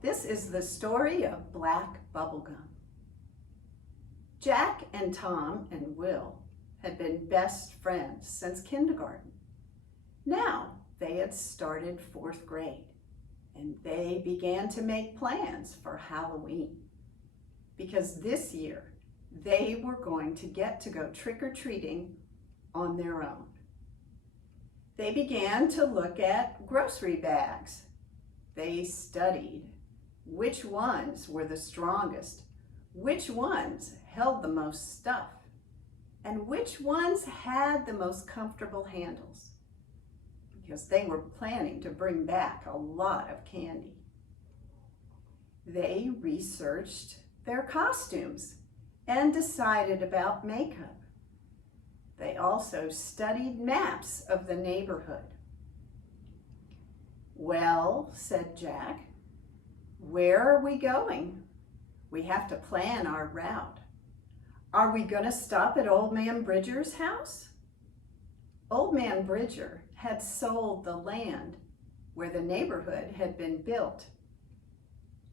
This is the story of black bubblegum. Jack and Tom and Will had been best friends since kindergarten. Now they had started 4th grade, and they began to make plans for Halloween, because this year they were going to get to go trick-or-treating on their own. They began to look at grocery bags. They studied which ones were the strongest, which ones held the most stuff, and which ones had the most comfortable handles, because they were planning to bring back a lot of candy. They researched their costumes and decided about makeup. They also studied maps of the neighborhood. "Well," said Jack, "where are we going? We have to plan our route. Are we going to stop at Old Man Bridger's house?" Old Man Bridger had sold the land where the neighborhood had been built,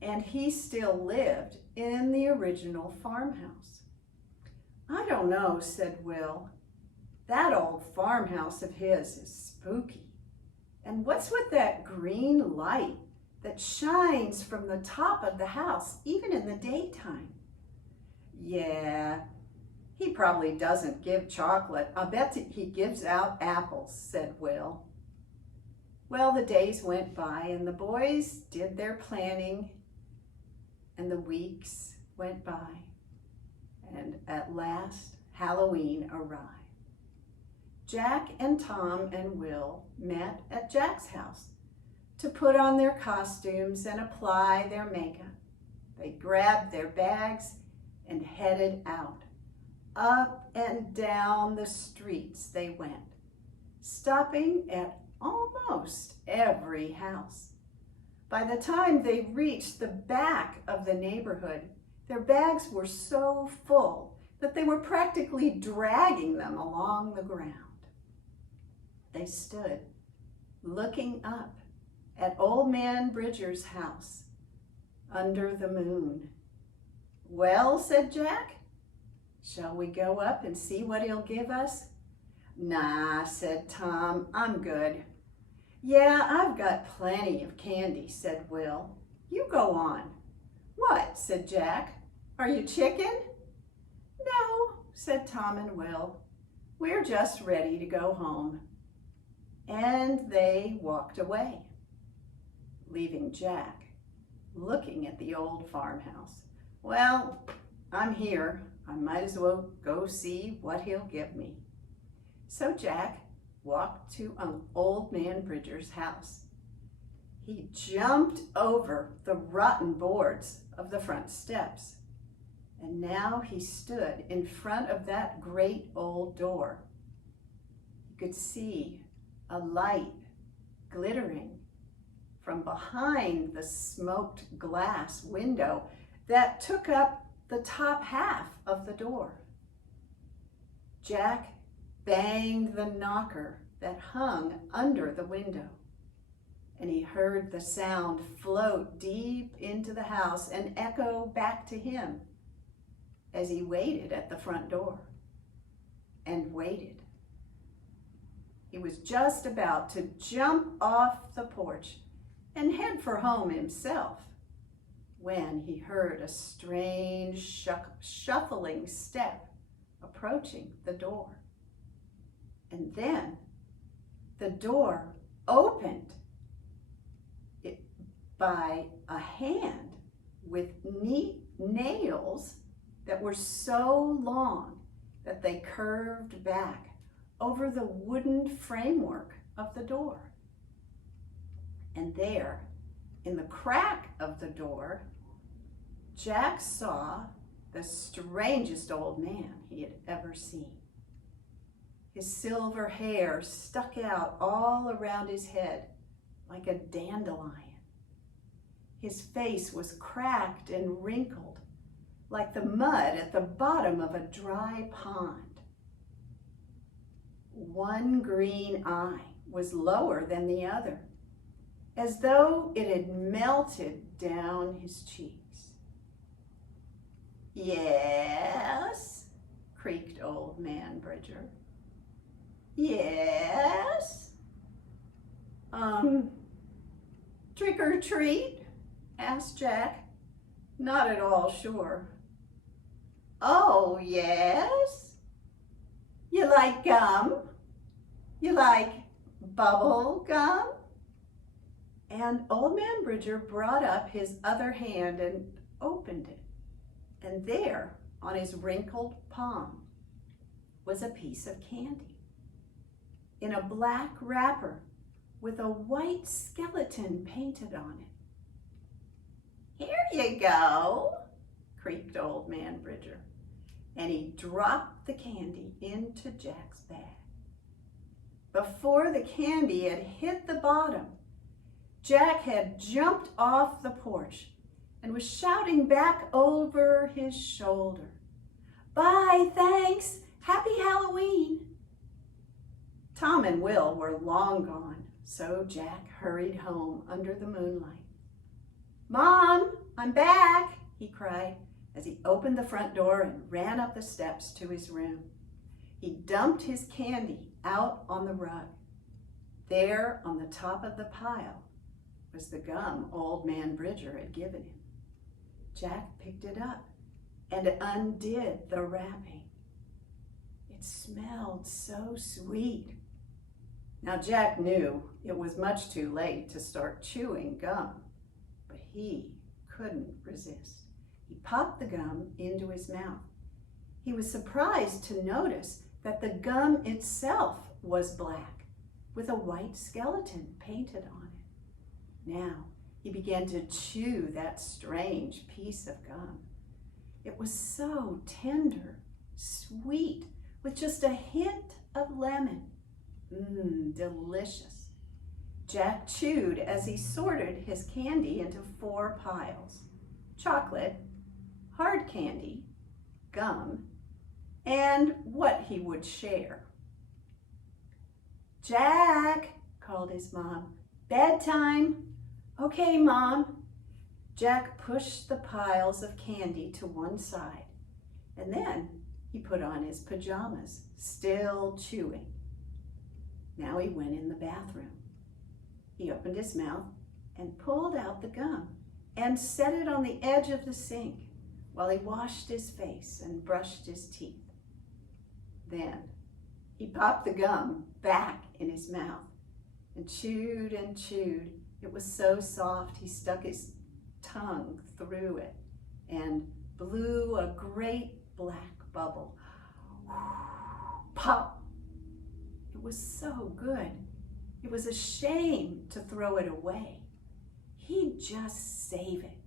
and he still lived in the original farmhouse. "I don't know," said Will. "That old farmhouse of his is spooky. And what's with that green light that shines from the top of the house, even in the daytime?" "Yeah, he probably doesn't give chocolate. I bet he gives out apples," said Will. Well, the days went by and the boys did their planning, and the weeks went by, and at last Halloween arrived. Jack and Tom and Will met at Jack's house to put on their costumes and apply their makeup. They grabbed their bags and headed out. Up and down the streets they went, stopping at almost every house. By the time they reached the back of the neighborhood, their bags were so full that they were practically dragging them along the ground. They stood looking up at Old Man Bridger's house under the moon. "Well," said Jack, "shall we go up and see what he'll give us?" "Nah," said Tom, "I'm good." "Yeah, I've got plenty of candy," said Will. "You go on." "What?" said Jack. "Are you chicken?" "No," said Tom and Will. "We're just ready to go home." And they walked away, leaving Jack looking at the old farmhouse. "Well, I'm here. I might as well go see what he'll give me." So Jack walked to Old Man Bridger's house. He jumped over the rotten boards of the front steps, and now he stood in front of that great old door. You could see a light glittering from behind the smoked glass window that took up the top half of the door. Jack banged the knocker that hung under the window, and he heard the sound float deep into the house and echo back to him as he waited at the front door and waited. He was just about to jump off the porch and head for home himself when he heard a strange shuffling step approaching the door. And then the door opened by a hand with neat nails that were so long that they curved back over the wooden framework of the door. And there, in the crack of the door, Jack saw the strangest old man he had ever seen. His silver hair stuck out all around his head like a dandelion. His face was cracked and wrinkled like the mud at the bottom of a dry pond. One green eye was lower than the other, as though it had melted down his cheeks. "Yes," creaked Old Man Bridger. "Yes. Trick or treat?" asked Jack, not at all sure. "Oh, yes? You like gum? You like bubble gum?" And Old Man Bridger brought up his other hand and opened it. And there, on his wrinkled palm, was a piece of candy in a black wrapper with a white skeleton painted on it. "Here you go," creaked Old Man Bridger, and he dropped the candy into Jack's bag. Before the candy had hit the bottom, Jack had jumped off the porch and was shouting back over his shoulder, "Bye, thanks, happy Halloween." Tom and Will were long gone, so Jack hurried home under the moonlight. "Mom, I'm back," he cried as he opened the front door and ran up the steps to his room. He dumped his candy out on the rug. There, on the top of the pile, was the gum Old Man Bridger had given him. Jack picked it up and undid the wrapping. It smelled so sweet. Now Jack knew it was much too late to start chewing gum, but he couldn't resist. He popped the gum into his mouth. He was surprised to notice that the gum itself was black, with a white skeleton painted on it. Now he began to chew that strange piece of gum. It was so tender, sweet, with just a hint of lemon. Delicious. Jack chewed as he sorted his candy into 4 piles: chocolate, hard candy, gum, and what he would share. "Jack," called his mom, "bedtime." "Okay, Mom." Jack pushed the piles of candy to one side, and then he put on his pajamas, still chewing. Now he went in the bathroom. He opened his mouth and pulled out the gum and set it on the edge of the sink while he washed his face and brushed his teeth. Then he popped the gum back in his mouth and chewed and chewed. It was so soft he stuck his tongue through it and blew a great black bubble. Pop! It was so good. It was a shame to throw it away. He'd just save it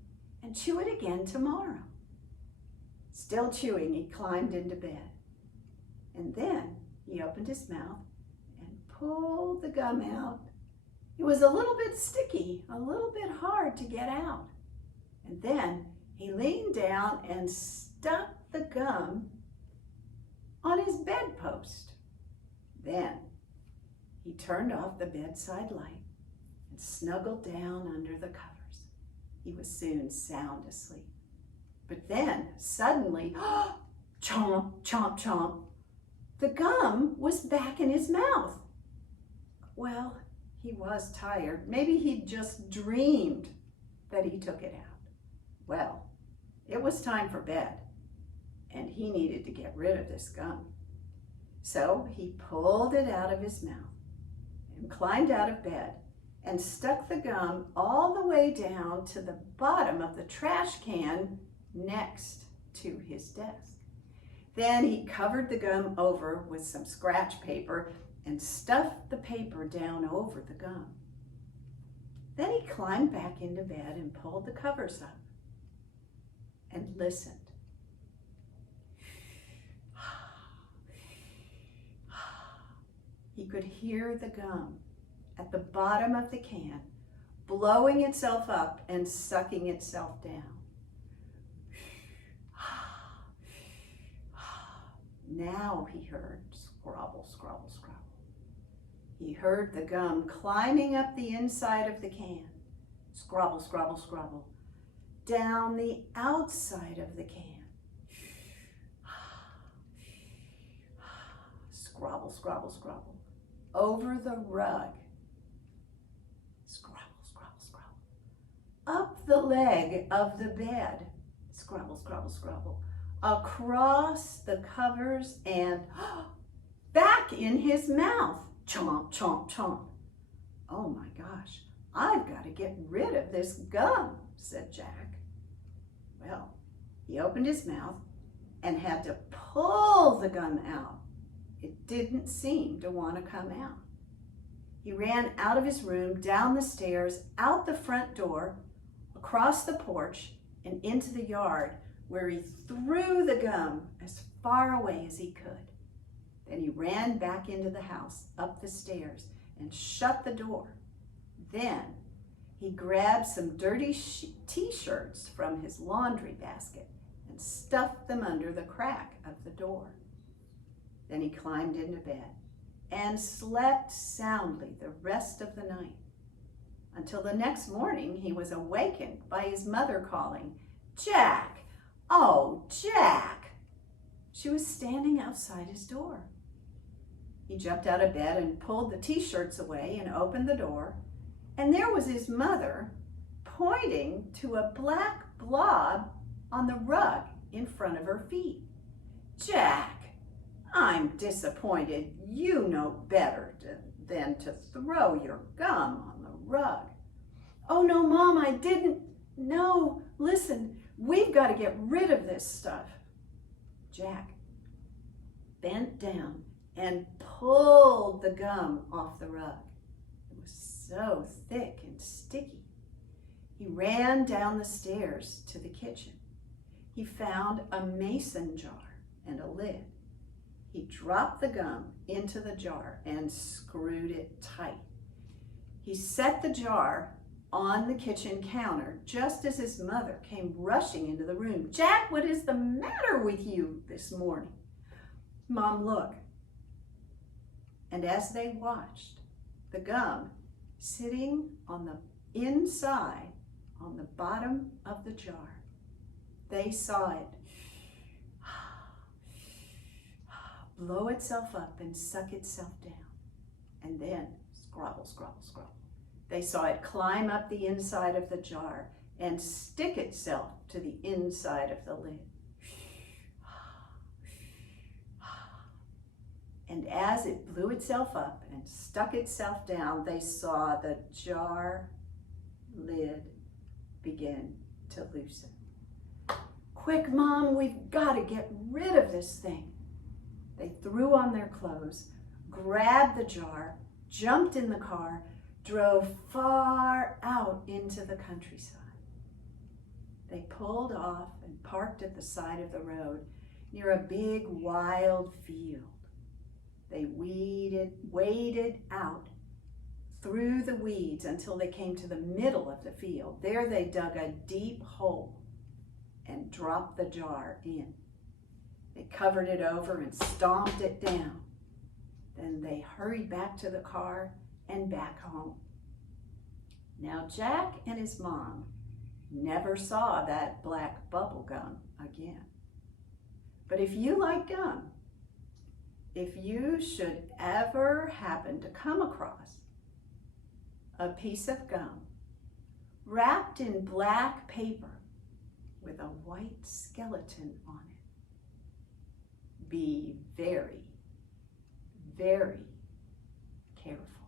and chew it again tomorrow. Still chewing, he climbed into bed. And then he opened his mouth and pulled the gum out. It was a little bit sticky, a little bit hard to get out. And then he leaned down and stuck the gum on his bedpost. Then he turned off the bedside light and snuggled down under the covers. He was soon sound asleep. But then, suddenly, chomp, chomp, chomp, the gum was back in his mouth. Well, he was tired. Maybe he'd just dreamed that he took it out. Well, it was time for bed, and he needed to get rid of this gum. So he pulled it out of his mouth and climbed out of bed and stuck the gum all the way down to the bottom of the trash can next to his desk. Then he covered the gum over with some scratch paper and stuffed the paper down over the gum. Then he climbed back into bed and pulled the covers up and listened. He could hear the gum at the bottom of the can blowing itself up and sucking itself down. Now he heard scrabble, scrabble, scrabble. He heard the gum climbing up the inside of the can. Scrabble, scrabble, scrabble. Down the outside of the can. Scrabble, scrabble, scrabble. Over the rug. Scrabble, scrabble, scrabble. Up the leg of the bed. Scrabble, scrabble, scrabble. Across the covers and back in his mouth. Chomp, chomp, chomp. Oh my gosh, I've got to get rid of this gum, said Jack. Well, he opened his mouth and had to pull the gum out. It didn't seem to want to come out. He ran out of his room, down the stairs, out the front door, across the porch, and into the yard, where he threw the gum as far away as he could. Then he ran back into the house, up the stairs, and shut the door. Then he grabbed some dirty t-shirts from his laundry basket and stuffed them under the crack of the door. Then he climbed into bed and slept soundly the rest of the night. Until the next morning, he was awakened by his mother calling, "Jack! Oh, Jack!" She was standing outside his door. He jumped out of bed and pulled the t-shirts away and opened the door, and there was his mother pointing to a black blob on the rug in front of her feet. "Jack, I'm disappointed you know better than to throw your gum on the rug." "Oh no, Mom, I didn't. No, listen, we've got to get rid of this stuff." Jack bent down and pulled the gum off the rug. It was so thick and sticky. He ran down the stairs to the kitchen. He found a mason jar and a lid. He dropped the gum into the jar and screwed it tight. He set the jar on the kitchen counter just as his mother came rushing into the room. "Jack, what is the matter with you this morning?" "Mom, look." And as they watched, the gum sitting on the inside, on the bottom of the jar, they saw it blow itself up and suck itself down. And then, scrabble, scrabble, scrabble, they saw it climb up the inside of the jar and stick itself to the inside of the lid. And as it blew itself up and stuck itself down, they saw the jar lid begin to loosen. "Quick, Mom, we've got to get rid of this thing." They threw on their clothes, grabbed the jar, jumped in the car, drove far out into the countryside. They pulled off and parked at the side of the road near a big wild field. They waded out through the weeds until they came to the middle of the field. There they dug a deep hole and dropped the jar in. They covered it over and stomped it down. Then they hurried back to the car and back home. Now Jack and his mom never saw that black bubble gum again. But if you like gum, if you should ever happen to come across a piece of gum wrapped in black paper with a white skeleton on it, be very, very careful.